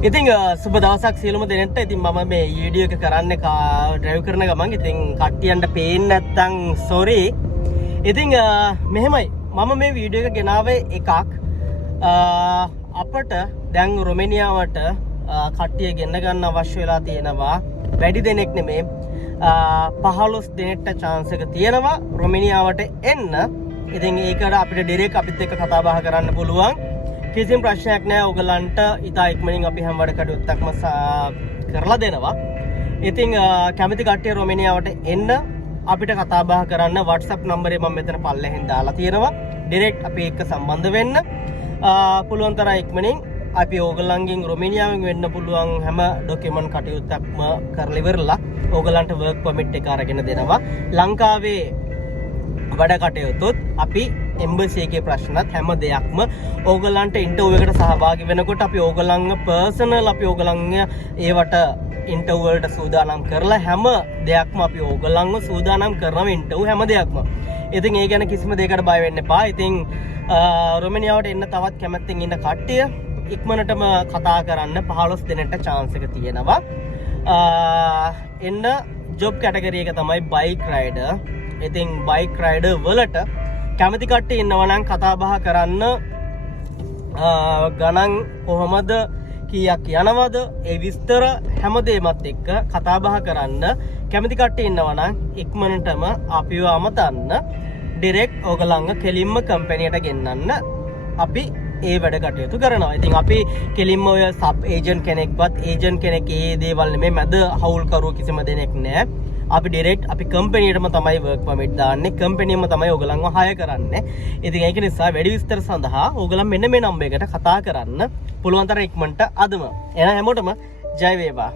ඉතින් සුබ දවසක් සියලුම දෙනෙක්ට. ඉතින් මම මේ වීඩියෝ එක කරන්නේ ඩ්‍රයිව් කරන ගමන්. ඉතින් කට්ටියන්ට පේන්නේ නැත්නම් sorry. ඉතින් මෙහෙමයි මම මේ වීඩියෝ එක ගෙනාවේ එකක් අපට දැන් රොමේනියාවට කට්ටිය ගෙන්න ගන්න අවශ්‍ය වෙලා තියෙනවා. වැඩි දෙනෙක් නෙමේ 15 දෙනෙක්ට chance එක තියෙනවා රොමේනියාවට එන්න. ඉතින් ඒකට අපිට ඩිරෙක්ට් අපිත් එක්ක කතා බහ කරන්න පුළුවන්. කිසිම ප්‍රශ්නයක් නැහැ. ඔයගලන්ට ඉතා ඉක්මනින් අපි හැම වැඩ කටයුත්තක්ම කරලා දෙනවා. ඉතින් කැමති කට්ටිය රොමේනියාවට එන්න අපිට කතා බහ කරන්න WhatsApp නම්බරේ මම මෙතන පල්ලෙහෙන් දාලා තියෙනවා. ඩිරෙක්ට් අපි එක්ක සම්බන්ධ වෙන්න. පුළුවන් තරම් ඉක්මනින් අපි ඕගලන්ගෙන් රොමේනියාවෙන් වෙන්න පුළුවන් හැම ඩොකියුමන්ට් කටයුත්තක්ම කරලා ඉවරලා ඕගලන්ට වර්ක් පර්මිට් එක අරගෙන දෙනවා. ලංකාවේ වැඩ කටයුතුත් අපි එම්බසි එකේ ප්‍රශ්නත් හැම දෙයක්ම ඕගලන්ට ඉන්ටර්විව් එකට සහභාගී වෙනකොට අපි ඕගලන්ව පර්සනල් අපි ඕගලන්ව ඒවට ඉන්ටර්විව් වලට සූදානම් කරලා හැම දෙයක්ම අපි ඕගලන්ව සූදානම් කරනවා ඉන්ටර්විව් හැම දෙයක්ම. ඉතින් ඒ ගැන කිසිම දෙයකට බය වෙන්න එපා. ඉතින් රොමේනියාවට එන්න තවත් කැමැත්තෙන් ඉන්න කට්ටිය ඉක්මනටම කතා කරන්න 15 දෙනෙක්ට chance එක තියෙනවා. එන්න ජොබ් කැටගරි එක තමයි බයික් රයිඩර්. ඉතින් බයික් රයිඩර් වලට කැමති කට්ටිය ඉන්නවා නම් කතා බහ කරන්න. ගණන් කොහමද කීයක් යනවද ඒ විස්තර හැමදේමත් එක්ක කතා බහ කරන්න කැමති කට්ටිය ඉන්නවා නම් ඉක්මනටම අපිව අමතන්න. ඩිරෙක්ට් ඕගලන්ව කෙලින්ම කම්පැනියට ගෙන්නන්න අපි ඒ වැඩ කටයුතු කරනවා. ඉතින් අපි කෙලින්ම ඔය සබ් ඒජන්ට් කෙනෙක්වත් ඒජන්ට් කෙනෙක් ඒ දේවල් නෙමෙයි මැද හවුල්කරුවෝ කිසිම දෙනෙක් නෑ. අපි ඩිරෙක්ට් අපි කම්පැනියටම තමයි වර්ක් පර්මිට් දාන්නේ. කම්පැනියම තමයි ඕගලන්ව හයර් කරන්නේ. ඉතින් ඒක නිසා වැඩි විස්තර සඳහා ඕගලන් මෙන්න මේ නම්බර් එකට කතා කරන්න පුළුවන් තරම් ඉක්මනට අදම. එහෙනම් හැමෝටම ජය වේවා.